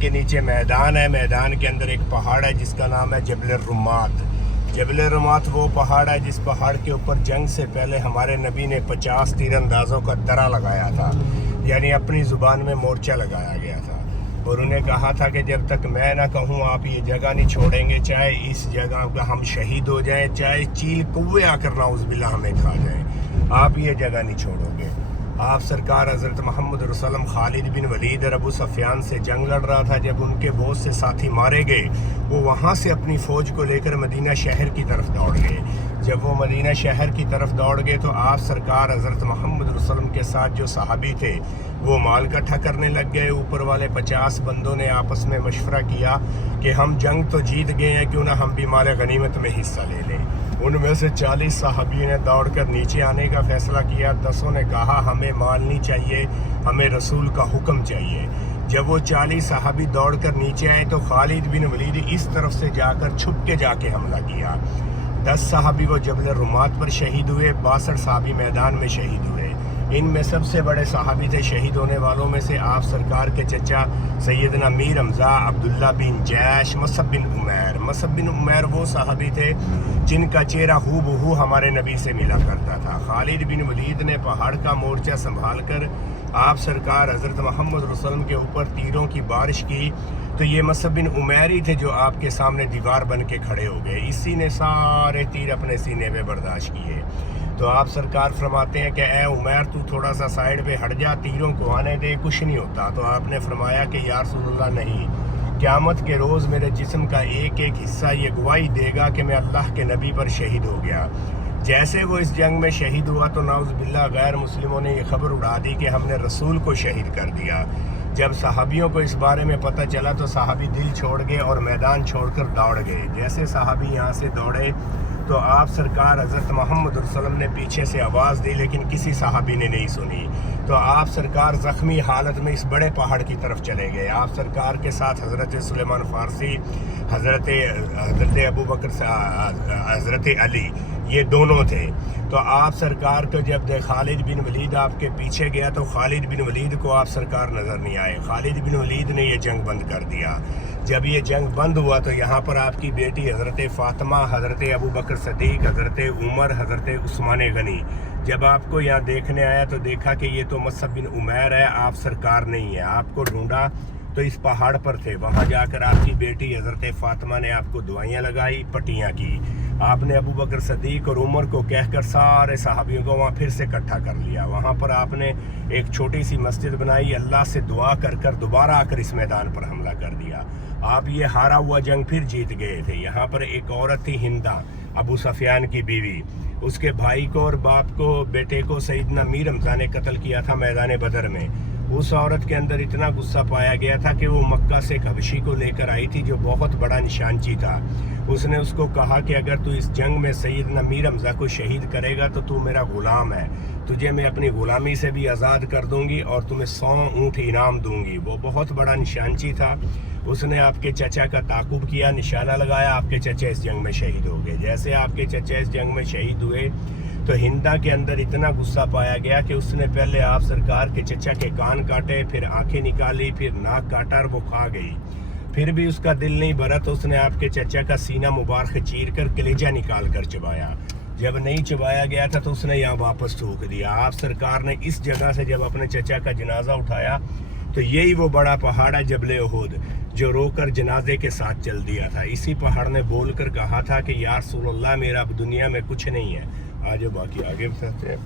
کے نیچے میدان ہے، میدان کے اندر ایک پہاڑ ہے جس کا نام ہے جبل الرمات۔ جبل الرمات وہ پہاڑ ہے جس پہاڑ کے اوپر جنگ سے پہلے ہمارے نبی نے 50 تیر اندازوں کا درہ لگایا تھا، یعنی اپنی زبان میں مورچہ لگایا گیا تھا، اور انہیں کہا تھا کہ جب تک میں نہ کہوں آپ یہ جگہ نہیں چھوڑیں گے، چاہے اس جگہ کا ہم شہید ہو جائیں، چاہے چیل کوے آ کر نعوذ باللہ ہمیں کھا جائیں، آپ یہ جگہ نہیں چھوڑو گے۔ آپ سرکار حضرت محمد رسول اللہ خالد بن ولید اور ابو سفیان سے جنگ لڑ رہا تھا۔ جب ان کے بہت سے ساتھی مارے گئے، وہ وہاں سے اپنی فوج کو لے کر مدینہ شہر کی طرف دوڑ گئے۔ جب وہ مدینہ شہر کی طرف دوڑ گئے تو آپ سرکار حضرت محمد رسول اللہ کے ساتھ جو صحابی تھے وہ مال اکٹھا کرنے لگ گئے۔ اوپر والے 50 بندوں نے آپس میں مشورہ کیا کہ ہم جنگ تو جیت گئے ہیں، کیوں نہ ہم بھی مال غنیمت میں حصہ لے لیں۔ ان میں سے 40 صحابی نے دوڑ کر نیچے آنے کا فیصلہ کیا، 10 نے کہا ہمیں مال نہیں چاہیے، ہمیں رسول کا حکم چاہیے۔ جب وہ 40 صحابی دوڑ کر نیچے آئے تو خالد بن ولید اس طرف سے جا کر چھپ کے جا کے حملہ کیا۔ 10 صحابی وہ جبل الرمات پر شہید ہوئے، 62 صحابی میدان میں شہید ہوئے۔ ان میں سب سے بڑے صحابی تھے شہید ہونے والوں میں سے آپ سرکار کے چچا سیدنا میر حمزہ، عبداللہ بن جیش، مصعب بن عمیر۔ مصعب بن عمیر وہ صحابی تھے جن کا چہرہ ہو بہو ہمارے نبی سے ملا کرتا تھا۔ خالد بن ولید نے پہاڑ کا مورچہ سنبھال کر آپ سرکار حضرت محمد رسول اللہ کے اوپر تیروں کی بارش کی، تو یہ مصعب بن عمیر ہی تھے جو آپ کے سامنے دیوار بن کے کھڑے ہو گئے۔ اسی نے سارے تیر اپنے سینے میں برداشت کیے۔ تو آپ سرکار فرماتے ہیں کہ اے عمیر تو تھوڑا سا سائیڈ پہ ہٹ جا، تیروں کو آنے دے، کچھ نہیں ہوتا۔ تو آپ نے فرمایا کہ یا رسول اللہ نہیں، قیامت کے روز میرے جسم کا ایک ایک حصہ یہ گواہی دے گا کہ میں اللہ کے نبی پر شہید ہو گیا۔ جیسے وہ اس جنگ میں شہید ہوا تو نعوذ باللہ غیر مسلموں نے یہ خبر اڑا دی کہ ہم نے رسول کو شہید کر دیا۔ جب صحابیوں کو اس بارے میں پتہ چلا تو صحابی دل چھوڑ گئے اور میدان چھوڑ کر دوڑ گئے۔ جیسے صحابی یہاں سے دوڑے تو آپ سرکار حضرت محمد رسول اللہ نے پیچھے سے آواز دی، لیکن کسی صحابی نے نہیں سنی۔ تو آپ سرکار زخمی حالت میں اس بڑے پہاڑ کی طرف چلے گئے۔ آپ سرکار کے ساتھ حضرت سلیمان فارسی، حضرت ابو بکر، حضرت علی، یہ دونوں تھے۔ تو آپ سرکار کو جب خالد بن ولید آپ کے پیچھے گیا تو خالد بن ولید کو آپ سرکار نظر نہیں آئے۔ خالد بن ولید نے یہ جنگ بند کر دیا۔ جب یہ جنگ بند ہوا تو یہاں پر آپ کی بیٹی حضرت فاطمہ، حضرت ابو بکر صدیق، حضرت عمر، حضرت عثمان غنی جب آپ کو یہاں دیکھنے آیا تو دیکھا کہ یہ تو مصعب بن عمیر ہے، آپ سرکار نہیں ہے۔ آپ کو ڈھونڈا تو اس پہاڑ پر تھے، وہاں جا کر آپ کی بیٹی حضرت فاطمہ نے آپ کو دعائیاں لگائی، پٹیاں کی۔ آپ نے ابو بکر صدیق اور عمر کو کہہ کر سارے صحابیوں کو وہاں پھر سے اکٹھا کر لیا۔ وہاں پر آپ نے ایک چھوٹی سی مسجد بنائی، اللہ سے دعا کر کر دوبارہ آ کر اس میدان پر حملہ کر دیا۔ آپ یہ ہارا ہوا جنگ پھر جیت گئے تھے۔ یہاں پر ایک عورت تھی ہندہ، ابو سفیان کی بیوی، اس کے بھائی کو اور باپ کو، بیٹے کو سیدنا میر حمزہ نے قتل کیا تھا میدان بدر میں۔ اس عورت کے اندر اتنا غصہ پایا گیا تھا کہ وہ مکہ سے ایک حبشی کو لے کر آئی تھی جو بہت بڑا نشانچی تھا۔ اس نے اس کو کہا کہ اگر تو اس جنگ میں سیدنا میر حمزہ کو شہید کرے گا تو میرا غلام ہے، تجھے میں اپنی غلامی سے بھی آزاد کر دوں گی اور تمہیں 100 اونٹ انعام دوں گی۔ وہ بہت بڑا نشانچی تھا۔ اس نے آپ کے چچا کا تعاقب کیا، نشانہ لگایا، آپ کے چچا اس جنگ میں شہید ہو گئے۔ جیسے آپ کے چچا اس جنگ میں شہید ہوئے تو ہندا کے اندر اتنا غصہ پایا گیا کہ اس نے پہلے آپ سرکار کے چچا کے کان کاٹے، پھر آنکھیں نکالی، پھر ناک کاٹا اور وہ کھا گئی۔ پھر بھی اس کا دل نہیں بھرا تو اس نے آپ کے چچا کا سینہ مبارک چیر کر کلیجہ نکال کر چبایا۔ جب نہیں چبایا گیا تھا تو اس نے یہاں واپس تھوک دیا۔ آپ سرکار نے اس جگہ سے جب اپنے چچا کا جنازہ اٹھایا تو یہی وہ بڑا پہاڑ ہے جبل احد جو رو کر جنازے کے ساتھ چل دیا تھا۔ اسی پہاڑ نے بول کر کہا تھا کہ یا رسول اللہ میرا اب دنیا میں کچھ نہیں ہے۔ آج باقی آگے بتاتے ہیں۔